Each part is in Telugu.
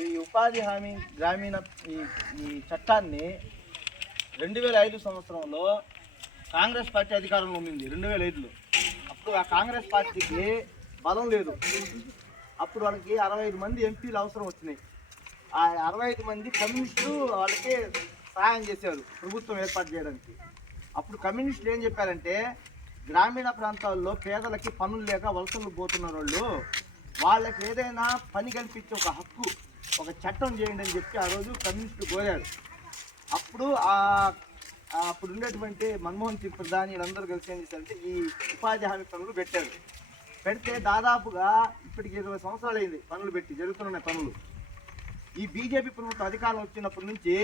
ఈ ఉపాధి హామీ గ్రామీణ ఈ ఈ చట్టాన్ని రెండు వేల ఐదు సంవత్సరంలో కాంగ్రెస్ పార్టీ అధికారంలో ఉంది రెండు వేల ఐదులో. అప్పుడు ఆ కాంగ్రెస్ పార్టీకి బలం లేదు. అప్పుడు వాళ్ళకి అరవై ఐదు మంది ఎంపీలు అవసరం వచ్చినాయి. ఆ అరవై ఐదు మంది కమ్యూనిస్టులు వాళ్ళకి సహాయం చేశారు ప్రభుత్వం ఏర్పాటు చేయడానికి. అప్పుడు కమ్యూనిస్టులు ఏం చెప్పారంటే గ్రామీణ ప్రాంతాల్లో పేదలకి పనులు లేక వలసలు పోతున్న వాళ్ళు వాళ్ళకి ఏదైనా పని కల్పించే ఒక హక్కు ఒక చట్టం చేయండి అని చెప్పి ఆ రోజు కమ్యూనిస్టులు కోరారు. అప్పుడు ఆ అప్పుడు ఉండేటువంటి మన్మోహన్ సింగ్ ప్రధాని వీళ్ళందరూ కలిసి ఏం చేశారంటే ఈ ఉపాధి హామీ పనులు పెట్టారు. పెడితే దాదాపుగా ఇప్పటికి ఇరవై సంవత్సరాలు అయింది పనులు పెట్టి జరుగుతున్నాయి పనులు. ఈ బీజేపీ ప్రభుత్వం అధికారం వచ్చినప్పటి నుంచి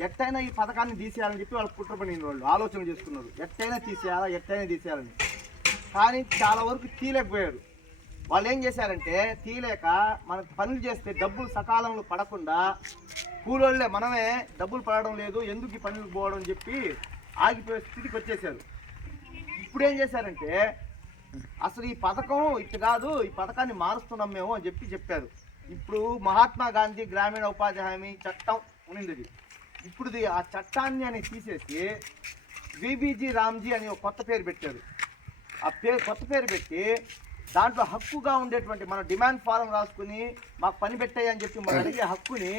ఎట్టయినా ఈ పథకాన్ని తీసేయాలని చెప్పి వాళ్ళు కుట్ర పడిన వాళ్ళు ఆలోచన చేసుకున్నారు. ఎట్టయినా తీసేయాలా ఎట్టయినా తీసేయాలని. కానీ చాలా వరకు తీయలేకపోయారు. వాళ్ళు ఏం చేశారంటే తీయలేక మన పనులు చేస్తే డబ్బులు సకాలంలో పడకుండా కూలోళ్ళే మనమే డబ్బులు పడడం లేదు ఎందుకు ఈ పనులు పోవడం అని చెప్పి ఆగిపోయే స్థితికి వచ్చేసారు. ఇప్పుడు ఏం చేశారంటే అసలు ఈ పథకం ఇటు కాదు ఈ పథకాన్ని మారుస్తున్నాం మేము అని చెప్పి చెప్పారు. ఇప్పుడు మహాత్మా గాంధీ గ్రామీణ ఉపాధి హామీ చట్టం ఉన్నింది ఇప్పుడు ఆ చట్టాన్ని అని తీసేసి బీబీజీ రామ్జీ అని ఒక కొత్త పేరు పెట్టారు. ఆ పేరు కొత్త పేరు పెట్టి దాంట్లో హక్కుగా ఉండేటువంటి మన డిమాండ్ ఫారం రాసుకుని మాకు పని పెట్టాయి అని చెప్పి మనం అడిగే హక్కుని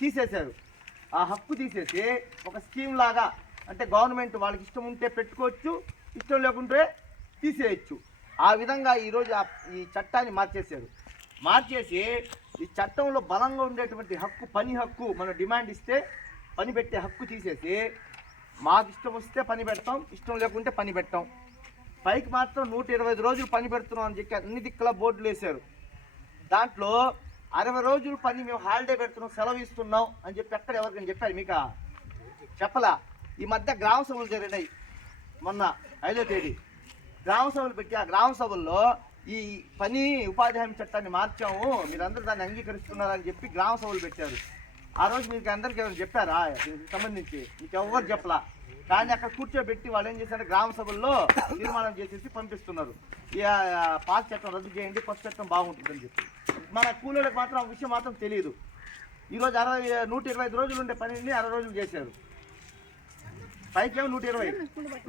తీసేశారు. ఆ హక్కు తీసేసి ఒక స్కీమ్ లాగా అంటే గవర్నమెంట్ వాళ్ళకి ఇష్టం ఉంటే పెట్టుకోవచ్చు ఇష్టం లేకుంటే తీసేయచ్చు. ఆ విధంగా ఈరోజు ఆ- ఈ చట్టాన్ని మార్చేశారు. మార్చేసి ఈ చట్టంలో బలంగా ఉండేటువంటి హక్కు పని హక్కు మనం డిమాండ్ ఇస్తే పని పెట్టే హక్కు తీసేసి మాకు ఇష్టం వస్తే పని పెడతాం ఇష్టం లేకుంటే పని పెట్టాం. పైకి మాత్రం నూట ఇరవై ఐదు రోజులు పని పెడుతున్నాం అని చెప్పి అన్ని దిక్కుల బోర్డులు వేశారు. దాంట్లో అరవై రోజులు పని మేము హాలిడే పెడుతున్నాం సెలవు ఇస్తున్నాం అని చెప్పి ఎక్కడ ఎవరికైనా చెప్పారు మీకు? చెప్పలా? ఈ మధ్య గ్రామ సభలు జరిగినాయి మొన్న ఐదో తేదీ. గ్రామ సభలు పెట్టి ఆ గ్రామ సభల్లో ఈ పని ఉపాధి హామీ చట్టాన్ని మార్చాము మీరందరూ దాన్ని అంగీకరిస్తున్నారని చెప్పి గ్రామ సభలు పెట్టారు. ఆ రోజు మీకు అందరికీ ఎవరు చెప్పారా? దీనికి సంబంధించి. మీకు ఎవరు చెప్పలా? కానీ అక్కడ కూర్చోబెట్టి వాళ్ళు ఏం చేశారు గ్రామ సభల్లో తీర్మానం చేసేసి పంపిస్తున్నారు. ఈ పాత చట్టం రద్దు చేయండి కొత్త చట్టం బాగుంటుందని చెప్పి. మన కూలీలకు మాత్రం ఆ విషయం మాత్రం తెలియదు. ఈరోజు అరవై నూట ఇరవై ఐదు రోజులు ఉండే పనిని అరవై రోజులు చేశారు. పైకేమో నూట ఇరవై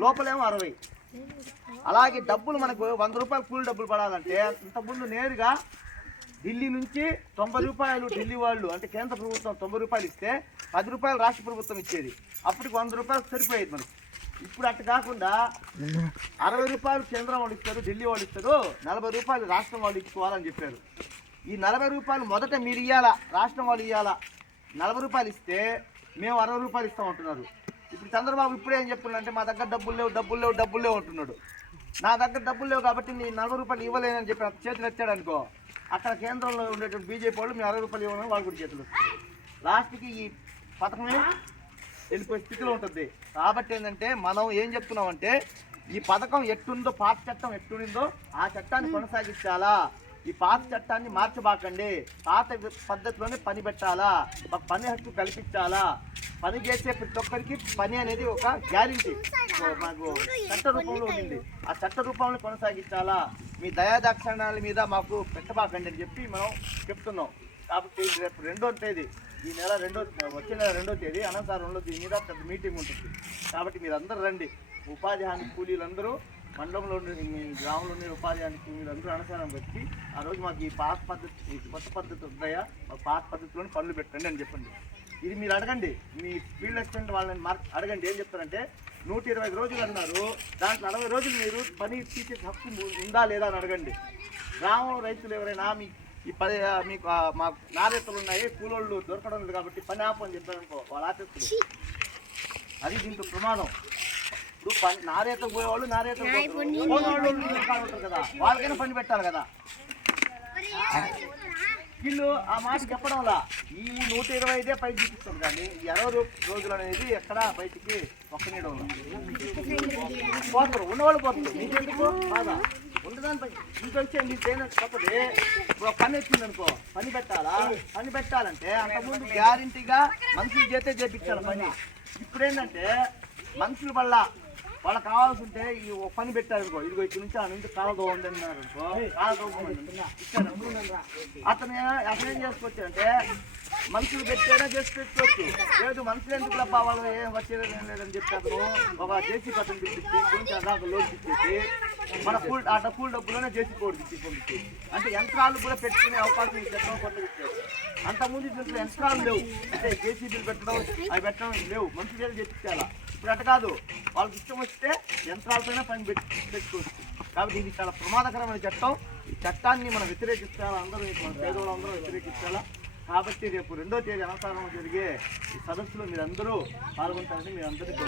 లోపలేమో అరవై. అలాగే డబ్బులు మనకు వంద రూపాయలు కూలి డబ్బులు పడాలంటే ఇంతకుముందు నేరుగా ఢిల్లీ నుంచి తొంభై రూపాయలు ఢిల్లీ వాళ్ళు అంటే కేంద్ర ప్రభుత్వం తొంభై రూపాయలు ఇస్తే పది రూపాయలు రాష్ట్ర ప్రభుత్వం ఇచ్చేది. అప్పటికి వంద రూపాయలు సరిపోయేది మనకు. ఇప్పుడు అట్టు కాకుండా అరవై రూపాయలు కేంద్రం వాళ్ళు ఇస్తారు ఢిల్లీ వాళ్ళు ఇస్తారు నలభై రూపాయలు రాష్ట్రం వాళ్ళు ఇచ్చుకోవాలని చెప్పారు. ఈ నలభై రూపాయలు మొదట మీరు ఇవ్వాలా రాష్ట్రం వాళ్ళు ఇవ్వాలా నలభై రూపాయలు ఇస్తే మేము అరవై రూపాయలు ఇస్తామంటున్నారు ఇప్పుడు చంద్రబాబు ఇప్పుడే ఏం చెప్తున్నాడంటే మా దగ్గర డబ్బులు లేవు డబ్బులు లేవు డబ్బులు లేవు అంటున్నాడు. నా దగ్గర డబ్బులు లేవు కాబట్టి నీ నలభై రూపాయలు ఇవ్వలేనని చెప్పి చేతులు ఎత్తాడు అనుకో అక్కడ కేంద్రంలో ఉండేటువంటి బీజేపీ వాళ్ళు మీ అరవై రూపాయలు ఇవ్వమని వాళ్ళు కూడా చేతులు. లాస్ట్కి ఈ పథకమే వెళ్ళిపోయే స్థితిలో ఉంటుంది. కాబట్టి ఏంటంటే మనం ఏం చెప్తున్నామంటే ఈ పథకం ఎట్టుందో పాత చట్టం ఎట్టుండిందో ఆ చట్టాన్ని కొనసాగించాలా? ఈ పాత చట్టాన్ని మార్చబాకండి. పాత పద్ధతిలోనే పని పెట్టాలా? పని హక్కు కల్పించాలా? పని చేసే ప్రతి ఒక్కరికి పని అనేది ఒక గ్యారంటీ. మాకు చట్ట రూపంలో ఉండింది. ఆ చట్ట రూపంలో కొనసాగించాలా? మీ దయాదాక్షణాల మీద మాకు పెట్టబాకండి అని చెప్పి మనం చెప్తున్నాం. కాబట్టి రేపు రెండో తేదీ ఈ నెల రెండో వచ్చే నెల రెండో తేదీ అనంతరం దీని మీద పెద్ద మీటింగ్ ఉంటుంది. కాబట్టి మీరు రండి. ఉపాధి హామీ కూలీలందరూ మండలంలో గ్రామంలోని మీ గ్రామంలో ఉండే ఉపాధి వచ్చి ఆ రోజు మాకు ఈ పాత పద్ధతి కొత్త పద్ధతి ఉన్నాయా మాకు పాత పద్ధతిలోనే పనులు పెట్టండి అని చెప్పండి. ఇది మీరు అడగండి. మీ ఫీల్డ్ అసిస్టెంట్ వాళ్ళని మార్క్ అడగండి. ఏం చెప్తారంటే నూట ఇరవై ఐదు రోజులు అన్నారు. దాంట్లో అరవై రోజులు మీరు పని తీసే హక్కు ఉందా లేదా అని అడగండి. గ్రామంలో రైతులు ఎవరైనా మీ ఈ పది మీకు మా నారేతలు ఉన్నాయి కూలోళ్ళు దొరకడం లేదు కాబట్టి పని ఆపని చెప్పారనుకో వాళ్ళ ఆఫీసులు అది దీంట్లో ప్రమాదం ఇప్పుడు పని పోయేవాళ్ళు. పోనోళ్ళు ఇంట్లో కాడ ఉంటారు కదా. వాళ్ళకైనా పని పెట్టాలి కదా. వీళ్ళు ఆ మాట చెప్పడంలా ఈ నూట ఇరవై ఐదే పైకి చూపిస్తాం కానీ రూ- రోజులు అనేది ఎక్కడ బయటికి ఒక్కనీయడం పోతారు ఉన్నవాళ్ళు పోతారు. నీకెందుకు బాధ ఉండదానిపై ఇంకొచ్చే వచ్చే నీ చేయన తప్పది. ఇప్పుడు పని వచ్చింది అనుకో పని పెట్టాలా? పని పెట్టాలంటే అంతకుముందు గ్యారంటీగా మనుషులు చేతే చేపించాలి పని. ఇప్పుడు ఏంటంటే మనుషుల వల్ల వాళ్ళకి కావాల్సి ఉంటే ఈ ఒక పని పెట్టారు అనుకో ఇదిగో ఇక్కడ నుంచి ఆ నుంచి కాలదో ఉంది అన్నారు అనుకో కాలదో ఇచ్చారు అతను అతను ఏం చేసుకోవచ్చు అంటే మనుషులు పెట్టేనా చేసి పెట్టుకోవచ్చు లేదు మనుషులు ఎందుకు తప్ప వాళ్ళు ఏం వచ్చేది లేదని చెప్పి అతను ఒక జేసీ పక్కన తెప్పించి అదాక లోన్ ఇచ్చేసి మన ఫుల్ ఆ ఫుల్ డబ్బులోనే జేసీ కోడ్ అంటే యంత్రాలు కూడా పెట్టుకునే అవకాశం ఈ చట్టం కొత్తగా ఇచ్చారు అంతకుముందు దీంట్లో యంత్రాలు లేవు. అంటే జేసీబీలు పెట్టడం అవి పెట్టడం లేవు. మనుషులు చేపించాలా ఇప్పుడు అట్ట కాదు. వాళ్ళకి ఇష్టం వస్తే యంత్రాలతోనే పని పెట్టుకోవచ్చు. కాబట్టి ఇది చాలా ప్రమాదకరమైన చట్టం. ఈ చట్టాన్ని మనం వ్యతిరేకించాలా? అందరూ మన పేదవాళ్ళు అందరూ వ్యతిరేకించాలా? కాబట్టి రేపు రెండో తేదీ అనంతరం జరిగే ఈ సదస్సులో మీరందరూ పాల్గొంటారని మీరందరికీ